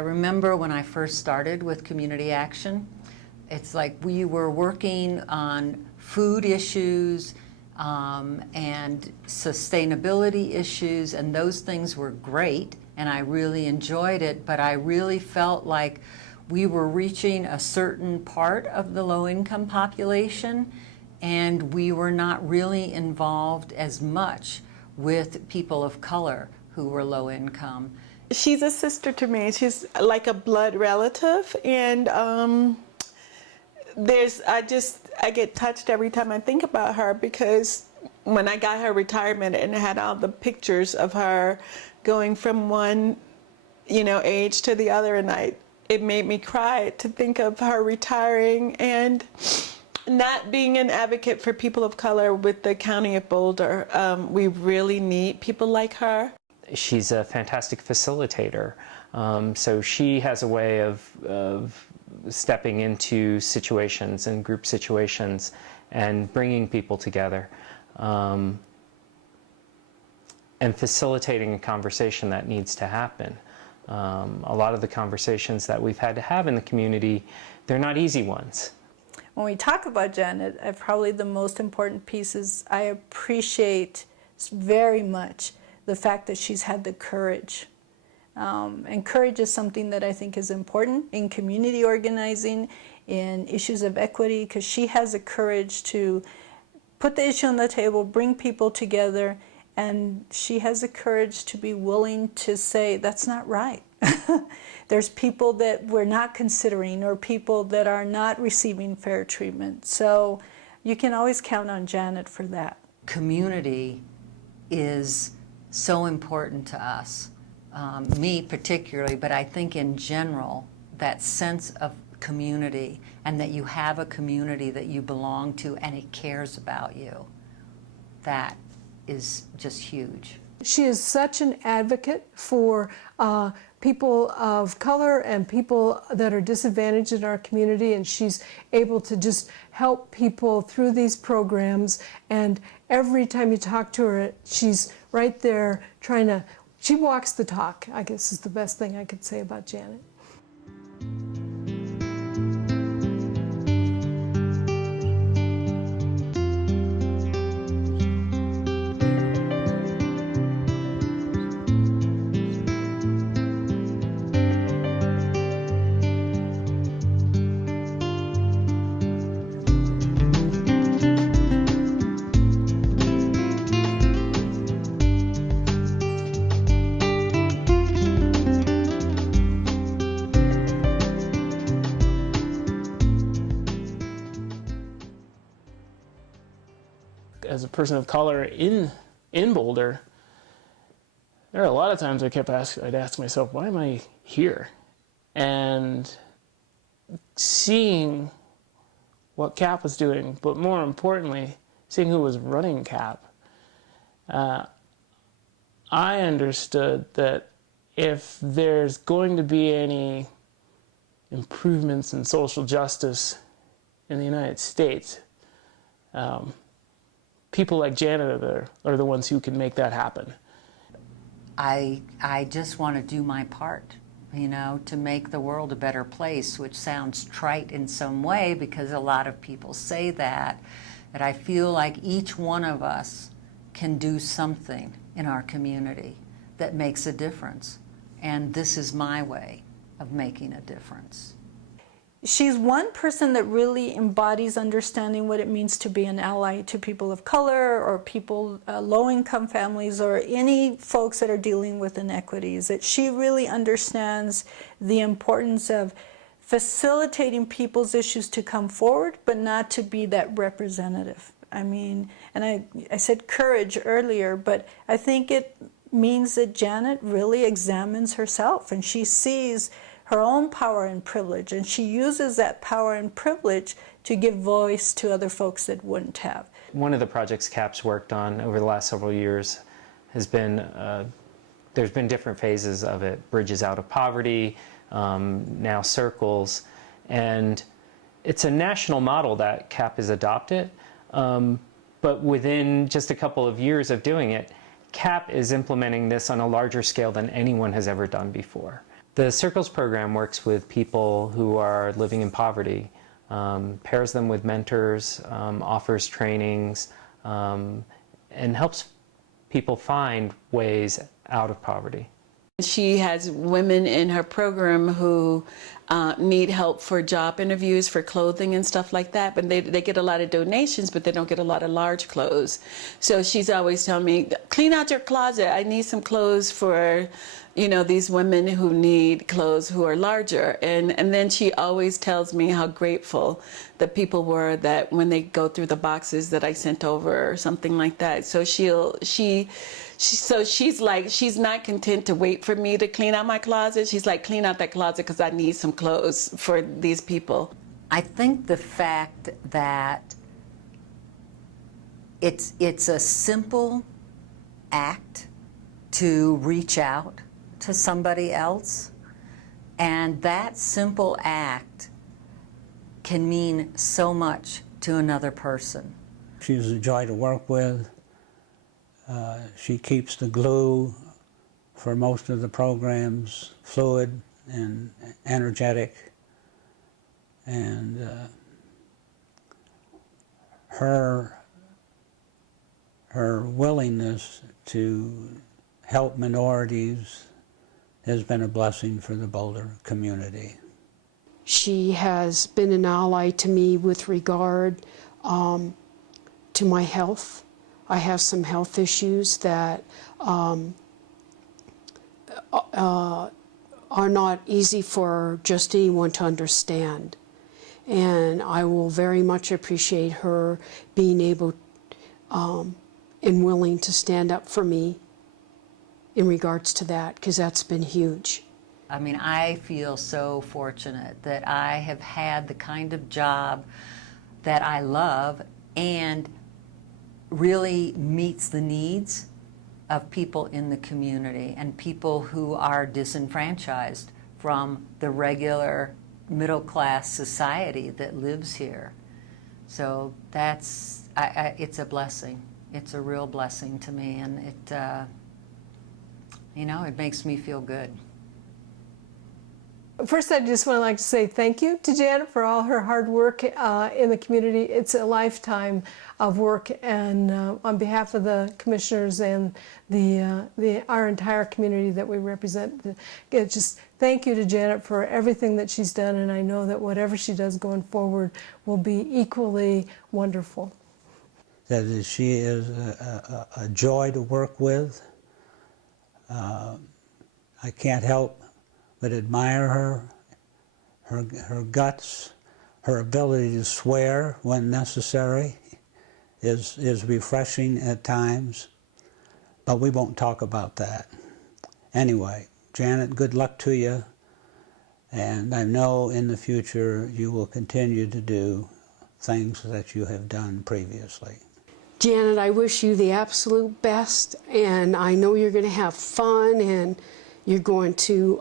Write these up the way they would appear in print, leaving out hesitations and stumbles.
remember when I first started with Community Action, it's like we were working on food issues and sustainability issues, and those things were great, and I really enjoyed it, but I really felt like we were reaching a certain part of the low-income population, and we were not really involved as much with people of color who were low income. She's a sister to me. She's like a blood relative, and I get touched every time I think about her, because when I got her retirement and had all the pictures of her going from one, age to the other, and it made me cry to think of her retiring and not being an advocate for people of color with the County of Boulder. We really need people like her. She's a fantastic facilitator. So she has a way of stepping into situations and group situations and bringing people together and facilitating a conversation that needs to happen. A lot of the conversations that we've had to have in the community, they're not easy ones. When we talk about Janet, probably the most important piece is I appreciate very much the fact that she's had the courage. And courage is something that I think is important in community organizing, in issues of equity, because she has the courage to put the issue on the table, bring people together, and she has the courage to be willing to say, that's not right. There's people that we're not considering, or people that are not receiving fair treatment. So you can always count on Janet for that. Community is so important to us, me particularly, but I think in general, that sense of community, and that you have a community that you belong to and it cares about you, that is just huge. She is such an advocate for people of color and people that are disadvantaged in our community, and she's able to just help people through these programs. And every time you talk to her, she's right there she walks the talk, I guess is the best thing I could say about Janet. As a person of color in Boulder, there are a lot of times I'd ask myself, why am I here? And seeing what CAP was doing, but more importantly, seeing who was running CAP, I understood that if there's going to be any improvements in social justice in the United States, people like Janet are the ones who can make that happen. I just want to do my part, to make the world a better place, which sounds trite in some way because a lot of people say that, but I feel like each one of us can do something in our community that makes a difference. And this is my way of making a difference. She's one person that really embodies understanding what it means to be an ally to people of color, or people, low-income families, or any folks that are dealing with inequities. That she really understands the importance of facilitating people's issues to come forward, but not to be that representative. I mean, and I said courage earlier, but I think it means that Janet really examines herself, and she sees her own power and privilege, and she uses that power and privilege to give voice to other folks that wouldn't have. One of the projects CAP's worked on over the last several years has been, there's been different phases of it, Bridges Out of Poverty, now Circles, and it's a national model that CAP has adopted, but within just a couple of years of doing it, CAP is implementing this on a larger scale than anyone has ever done before. The Circles program works with people who are living in poverty, pairs them with mentors, offers trainings, and helps people find ways out of poverty. She has women in her program who need help for job interviews, for clothing and stuff like that, but they get a lot of donations, but they don't get a lot of large clothes. So she's always telling me, clean out your closet. I need some clothes for, you know, these women who need clothes who are larger. And then she always tells me how grateful the people were that when they go through the boxes that I sent over or something like that. So she's like, she's not content to wait for me to clean out my closet. She's like, clean out that closet because I need some clothes for these people. I think the fact that it's a simple act to reach out to somebody else, and that simple act can mean so much to another person. She's a joy to work with. She keeps the glue for most of the programs fluid and energetic, and her willingness to help minorities has been a blessing for the Boulder community. She has been an ally to me with regard to my health. I have some health issues that are not easy for just anyone to understand. And I will very much appreciate her being able and willing to stand up for me in regards to that, because that's been huge. I mean, I feel so fortunate that I have had the kind of job that I love and really meets the needs of people in the community and people who are disenfranchised from the regular middle-class society that lives here. So that's, it's a blessing. It's a real blessing to me, and it, you know, it makes me feel good. First, I just want to say thank you to Janet for all her hard work in the community. It's a lifetime of work, and on behalf of the commissioners and our entire community that we represent, just thank you to Janet for everything that she's done, and I know that whatever she does going forward will be equally wonderful. That is, she is a joy to work with. I can't help but admire her guts, her ability to swear when necessary is refreshing at times, but we won't talk about that. Anyway, Janet, good luck to you, and I know in the future you will continue to do things that you have done previously. Janet, I wish you the absolute best, and I know you're going to have fun, and you're going to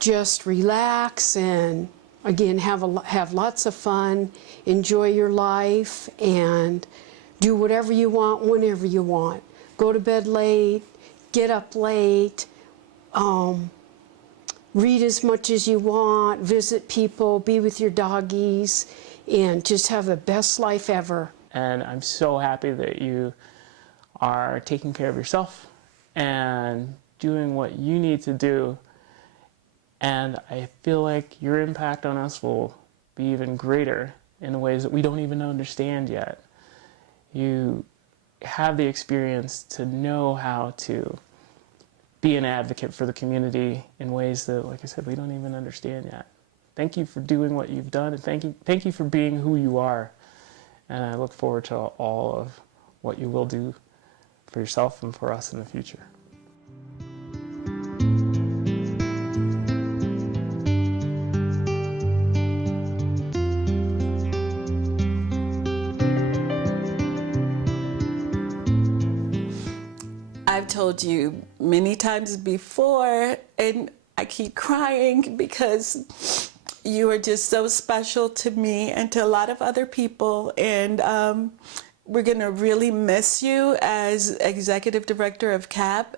just relax and, again, have lots of fun, enjoy your life, and do whatever you want, whenever you want. Go to bed late, get up late, read as much as you want, visit people, be with your doggies, and just have the best life ever. And I'm so happy that you are taking care of yourself and doing what you need to do. And I feel like your impact on us will be even greater in ways that we don't even understand yet. You have the experience to know how to be an advocate for the community in ways that, like I said, we don't even understand yet. Thank you for doing what you've done, and thank you for being who you are. And I look forward to all of what you will do for yourself and for us in the future. I've told you many times before, and I keep crying because you are just so special to me and to a lot of other people, and we're gonna really miss you as executive director of CAP.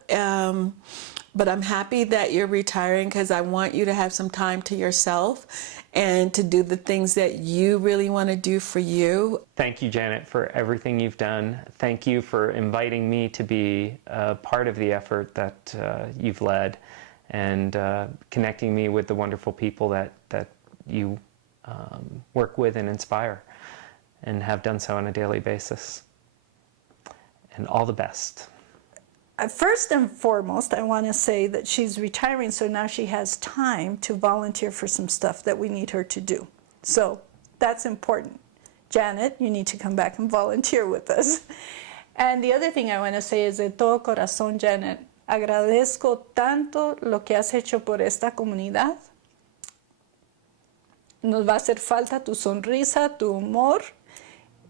but I'm happy that you're retiring because I want you to have some time to yourself and to do the things that you really want to do for you. Thank you, Janet, for everything you've done. Thank you for inviting me to be a part of the effort that you've led, and connecting me with the wonderful people that you work with and inspire, and have done so on a daily basis. And all the best. First and foremost, I want to say that she's retiring, so now she has time to volunteer for some stuff that we need her to do. So that's important. Janet, you need to come back and volunteer with us. And the other thing I want to say is de todo corazón, Janet, agradezco tanto lo que has hecho por esta comunidad. Nos va a hacer falta tu sonrisa, tu humor,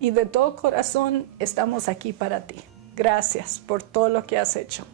y de todo corazón estamos aquí para ti. Gracias por todo lo que has hecho.